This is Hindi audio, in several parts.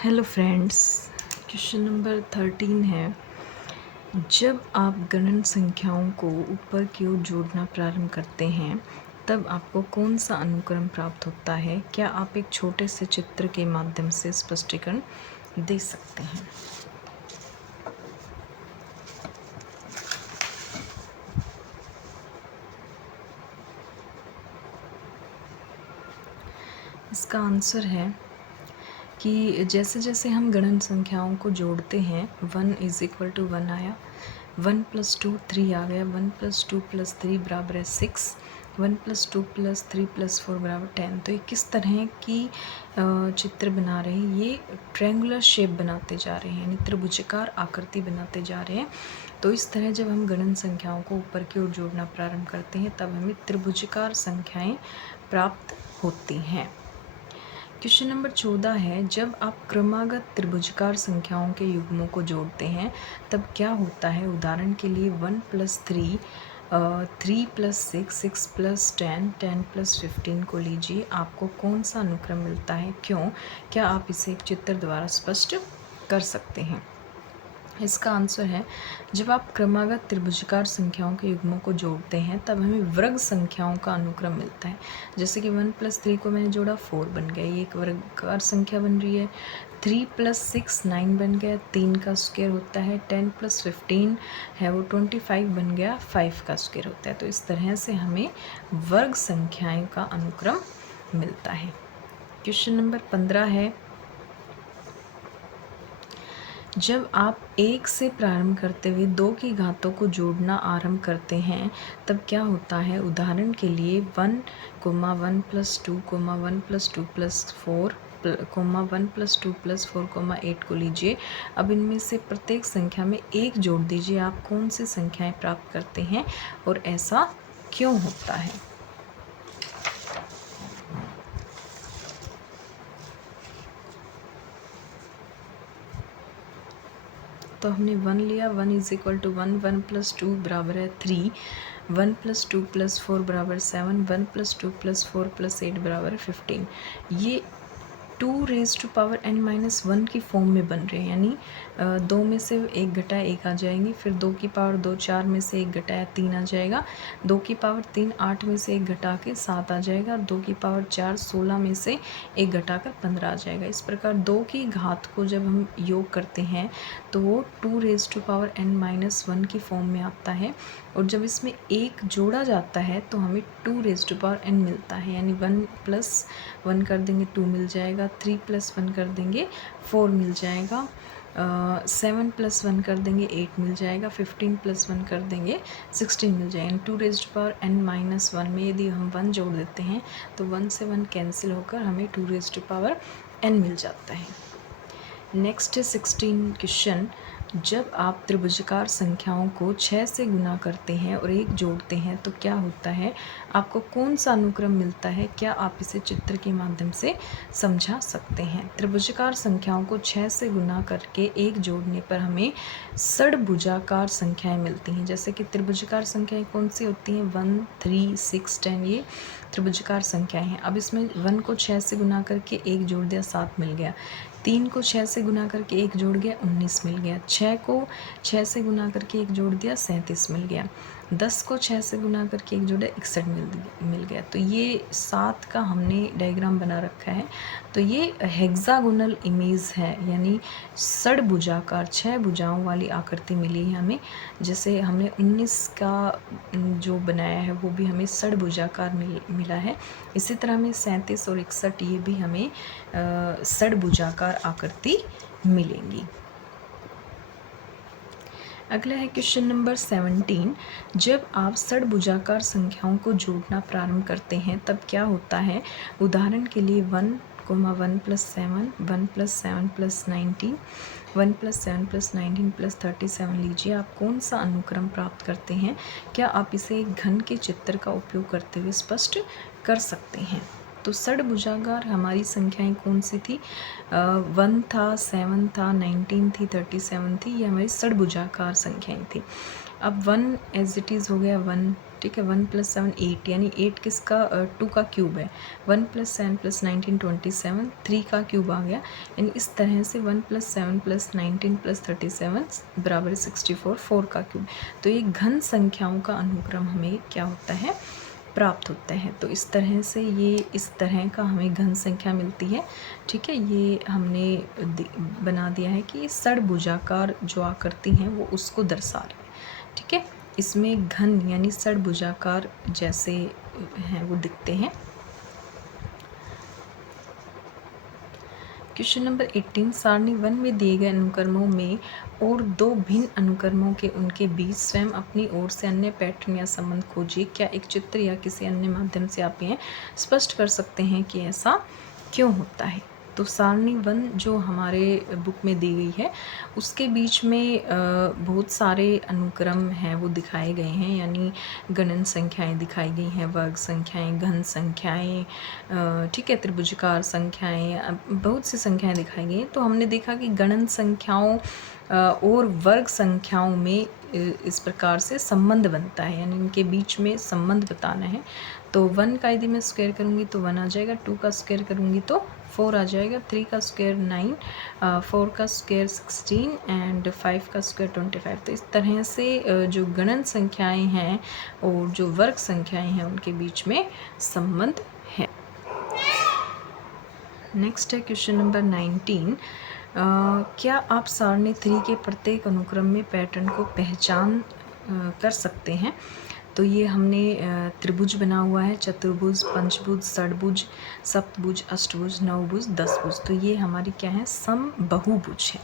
हेलो फ्रेंड्स, क्वेश्चन नंबर 13 है। जब आप गणन संख्याओं को ऊपर की ओर जोड़ना प्रारंभ करते हैं तब आपको कौन सा अनुक्रम प्राप्त होता है? क्या आप एक छोटे से चित्र के माध्यम से स्पष्टीकरण दे सकते हैं? इसका आंसर है कि जैसे जैसे हम गणन संख्याओं को जोड़ते हैं 1 इज इक्वल टू 1 आया, 1 + 2 3 आ गया, 1 + 2 + 3 बराबर है 6, 1 + 2 + 3 + 4 बराबर 10। तो ये किस तरह की चित्र बना रहे हैं? ये ट्रायंगुलर शेप बनाते जा रहे हैं, यानी त्रिभुजाकार आकृति बनाते जा रहे हैं। तो इस तरह जब हम गणन संख्याओं को ऊपर की ओर जोड़ना प्रारंभ करते हैं तब हमें त्रिभुजाकार संख्याएं प्राप्त होती हैं। क्वेश्चन नंबर 14 है। जब आप क्रमागत त्रिभुजाकार संख्याओं के युग्मों को जोड़ते हैं तब क्या होता है? उदाहरण के लिए 1 + 3, 3 + 6, 6 + 10, 10 + 15 को लीजिए। आपको कौन सा अनुक्रम मिलता है? क्यों? क्या आप इसे एक चित्र द्वारा स्पष्ट कर सकते हैं? इसका आंसर है, जब आप क्रमागत त्रिभुजाकार संख्याओं के युग्मों को जोड़ते हैं तब हमें वर्ग संख्याओं का अनुक्रम मिलता है। जैसे कि 1 + 3 को मैंने जोड़ा 4 बन गया, ये एक वर्गाकार संख्या बन रही है। 3 + 6 9 बन गया, 3 का स्क्वायर होता है। 10 + 15 है वो 25 बन गया, 5 का स्क्वायर होता है। तो इस तरह से हमें वर्ग संख्याओं का अनुक्रम मिलता है। क्वेश्चन नंबर 15 है। जब आप 1 से प्रारंभ करते हुए 2 की घातों को जोड़ना आरंभ करते हैं तब क्या होता है? उदाहरण के लिए 1, 1 + 2, 1 + 2 + 4, 1 + 2 + 4, 8 को लीजिए। अब इनमें से प्रत्येक संख्या में 1 जोड़ दीजिए। आप कौन सी संख्याएं प्राप्त करते हैं और ऐसा क्यों होता है? तो हमने 1 लिया, 1 = 1, 1 + 2 बराबर है 3, 1 + 2 + 4 बराबर 7, 1 + 2 + 4 + 8 बराबर 15। ये 2⁻n-1 की फॉर्म में बन रहे हैं, यानी 2 में से 1 घटाया 1 आ जाएंगी, फिर 2 की पावर 2 4 में से 1 घटाया 3 आ जाएगा, 2 की पावर 3 8 में से 1 घटा के 7 आ जाएगा, 2 की पावर 4 16 में से 1 घटाकर 15 आ जाएगा। इस प्रकार 2 की घात को जब हम योग करते हैं तो वो 2⁻n-1 की फॉर्म में आता है, और जब इसमें 1 जोड़ा जाता है तो हमें 2⁻n मिलता है, यानी 1 + 1 कर देंगे 2 मिल जाएगा, 3 + 1 कर देंगे 4 मिल जाएगा, 7 + 1 कर देंगे 8 मिल जाएगा, 15 + 1 कर देंगे 16 मिल जाएगा। 2⁻n-1 में यदि हम 1 जोड़ देते हैं तो 1 से 1 कैंसिल होकर हमें 2⁻n मिल जाता है। नेक्स्ट है 16 क्वेश्चन। जब आप त्रिभुजाकार संख्याओं को 6 से गुना करते हैं और 1 जोड़ते हैं तो क्या होता है? आपको कौन सा अनुक्रम मिलता है? क्या आप इसे चित्र के माध्यम से समझा सकते हैं? त्रिभुजाकार संख्याओं को 6 से गुना करके 1 जोड़ने पर हमें षडभुजाकार संख्याएं मिलती हैं। जैसे कि त्रिभुजाकार संख्याएं कौन सी होती हैं? 1 3 6 10, ये त्रिभुजाकार संख्याएं हैं। अब इसमें 1 को 6 से गुना करके 1 जोड़ दिया 7 मिल गया, 3 को 6 से गुना करके 1 जोड़ गया 19 मिल गया, 6 को 6 से गुना करके 1 जोड़ दिया 37 मिल गया, 10 को 6 से गुना करके 1 जोड़ा 61 मिल गया। तो ये 7 का हमने डायग्राम बना रखा है। तो ये हेक्सागोनल इमेज है, यानी षडभुजाकार 6 भुजाओं वाली आकृति मिली है हमें। जैसे हमने 19 का जो बनाया है वो भी हमें षडभुजाकार मिला है। इसी तरह हमें 37 और 61 ये भी हमें षडभुजाकार आकृति मिलेंगी। अगला है क्वेश्चन नंबर 17। जब आप षडभुजाकार संख्याओं को जोड़ना प्रारंभ करते हैं तब क्या होता है? उदाहरण के लिए 1, 1 + 7, 1 + 7 + 19, 1 + 7 + 19 + 37 लीजिए। आप कौन सा अनुक्रम प्राप्त करते हैं? क्या आप इसे एक घन के चित्र का उपयोग करते हुए स्पष्ट कर सकते हैं? तो षडभुजाकार हमारी संख्याएं कौन सी थी? 1 था, 7 था, 19 थी, 37 थी। ये हमारी षडभुजाकार संख्याएं थी। अब 1 एज इट इज़ हो गया 1, ठीक है। 1 + 7 8, यानी 8 किसका 2 का क्यूब है। 1 + 7 + 19 27, 3 का क्यूब आ गया। यानी इस तरह से 1 + 7 + 19 + 37 बराबर 64, 4 का क्यूब। तो ये घन संख्याओं का अनुक्रम हमें क्या होता है, प्राप्त होता है। तो इस तरह से ये इस तरह का हमें घन संख्या मिलती है। ठीक है, ये हमने बना दिया है कि ये षडभुजाकार जो आकृति हैं वो उसको दर्शा रहे हैं। ठीक है, इसमें घन यानी षडभुजाकार जैसे हैं वो दिखते हैं। क्वेश्चन नंबर 18, सारणी 1 में दिए गए अनुक्रमों में और दो भिन्न अनुक्रमों के उनके बीच स्वयं अपनी ओर से अन्य पैटर्न या संबंध खोजिए। क्या एक चित्र या किसी अन्य माध्यम से आप ये स्पष्ट कर सकते हैं कि ऐसा क्यों होता है। तो सारणी 1 जो हमारे बुक में दी गई है उसके बीच में बहुत सारे अनुक्रम हैं वो दिखाए गए हैं, यानी गणन संख्याएं दिखाई गई हैं, वर्ग संख्याएं, घन संख्याएं, ठीक है, त्रिभुजाकार संख्याएं, बहुत सी संख्याएं दिखाई गई। तो हमने देखा कि गणन संख्याओं और वर्ग संख्याओं में इस प्रकार से संबंध बनता है, यानी इनके बीच में संबंध बताना है। तो 1 का यदि मैं स्क्वायर करूँगी तो 1 आ जाएगा, 2 का स्क्वायर करूँगी तो 4 आ जाएगा, 3 का स्क्वायर 9, 4 का स्क्वायर 16 एंड 5 का स्क्वायर 25। तो इस तरह से जो गणन संख्याएं हैं और जो वर्ग संख्याएं हैं उनके बीच में संबंध है। नेक्स्ट है क्वेश्चन नंबर 19, क्या आप सारणी 3 के प्रत्येक अनुक्रम में पैटर्न को पहचान कर सकते हैं। तो ये हमने त्रिभुज बना हुआ है, चतुर्भुज, पंचभुज, षडभुज, सप्तभुज, अष्टभुज, नवभुज, दसभुज। तो ये हमारी क्या है, समबाहुभुज है।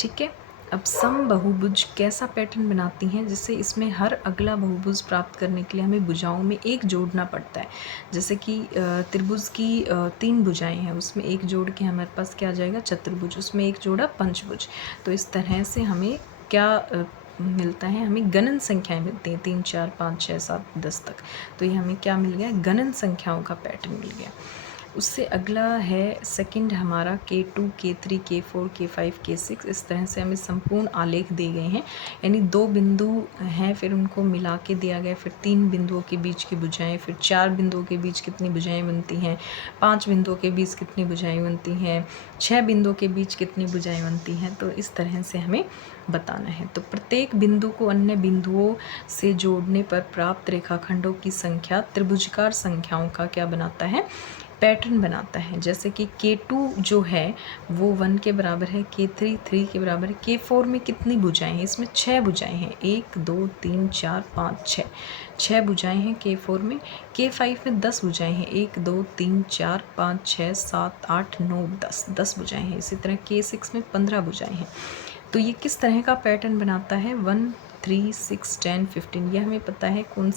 ठीक है, अब समबाहुभुज कैसा पैटर्न बनाती हैं, जिससे इसमें हर अगला बहुभुज प्राप्त करने के लिए हमें भुजाओं में एक जोड़ना पड़ता है। जैसे कि त्रिभुज की 3 भुजाएं हैं, उसमें एक जोड़ के हमारे पास क्या आ जाएगा, चतुर्भुज, उसमें एक जोड़ा पंचभुज। तो इस तरह से हमें क्या मिलता है, हमें गणन संख्याएं मिलती हैं, 3 4 5 6 7 10 तक। तो ये हमें क्या मिल गया, गणन संख्याओं का पैटर्न मिल गया। उससे अगला है सेकंड हमारा K2, K3, K4, K5, K6। इस तरह से हमें संपूर्ण आलेख दिए गए हैं, यानी 2 बिंदु हैं, फिर उनको मिला के दिया गया, फिर 3 बिंदुओं के बीच की भुजाएं, फिर 4 बिंदुओं के बीच कितनी भुजाएं बनती हैं, 5 बिंदुओं के बीच कितनी भुजाएं बनती हैं, 6 बिंदुओं के बीच कितनी भुजाएं बनती हैं। तो इस तरह से हमें बताना है। तो प्रत्येक बिंदु को अन्य बिंदुओं से जोड़ने पर प्राप्त रेखाखंडों की संख्या त्रिभुजाकार संख्याओं का क्या बनाता है, पैटर्न बनाता है। जैसे कि K2 जो है वो 1 के बराबर है, K3 3 के बराबर है, K4 में कितनी भुजाएं हैं, इसमें 6 भुजाएं हैं, 1 2 3 4 5 6 भुजाएं हैं K4 में। K5 में 10 भुजाएं हैं, 1 2 3 4 5 6 7 8 9 10 भुजाएं हैं। इसी तरह K6 में 15 भुजाएं हैं। तो ये किस तरह का पैटर्न बनाता है, 1 3 6 10 15। ये हमें पता है कौन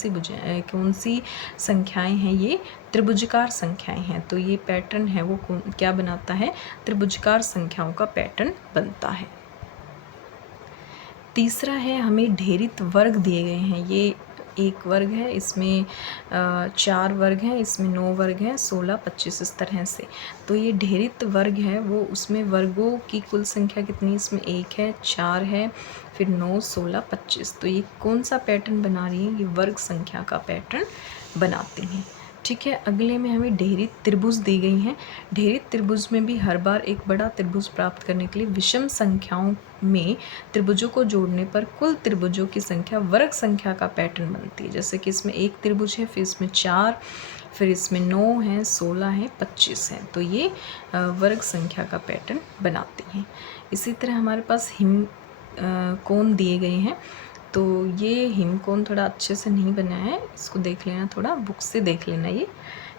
सी संख्याएं हैं, ये त्रिभुजाकार संख्याएं हैं। तो ये पैटर्न है वो क्या बनाता है, त्रिभुजाकार संख्याओं का पैटर्न बनता है। तीसरा है, हमें ढेरित वर्ग दिए गए हैं। ये एक वर्ग है, इसमें 4 वर्ग हैं, इसमें 9 वर्ग हैं, 16 25 इस तरह से। तो ये ढेरित वर्ग है वो, उसमें वर्गों की कुल संख्या कितनी, इसमें 1 है, 4 है, फिर 9 16 25। तो ये कौन सा पैटर्न बना रही है, ये वर्ग संख्या का पैटर्न बनाती हैं। ठीक है, अगले में हमें ढेरित त्रिभुज दी गई हैं। ढेरित त्रिभुज में भी हर बार एक बड़ा त्रिभुज प्राप्त करने के लिए विषम संख्याओं में त्रिभुजों को जोड़ने पर कुल त्रिभुजों की संख्या वर्ग संख्या का पैटर्न बनती है। जैसे कि इसमें एक त्रिभुज है, फिर इसमें 4, फिर इसमें 9 है, 16 है, 25 है। तो ये वर्ग संख्या का पैटर्न बनाती हैं। इसी तरह हमारे पास कोण दिए गए हैं। तो ये हिमकोण थोड़ा अच्छे से नहीं बना है, इसको देख लेना, थोड़ा बुक से देख लेना ये,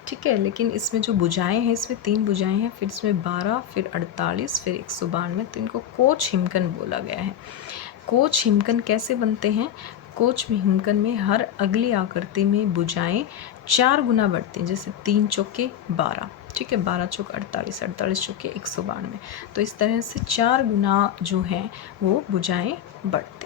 ठीक है। लेकिन इसमें जो भुजाएं हैं, इसमें 3 भुजाएं हैं, फिर इसमें 12, फिर 48, फिर 192। तो इनको कोच हिमकन बोला गया है। कोच हिमकन कैसे बनते हैं, कोच हिमकन में हर अगली आकृति में भुजाएं 4 गुना बढ़ती हैं। जैसे 3 चौके 12, ठीक है, 12 चौक 48, 48 चौके 192। तो इस तरह से 4 गुना जो है वो भुजाएं बढ़ती हैं।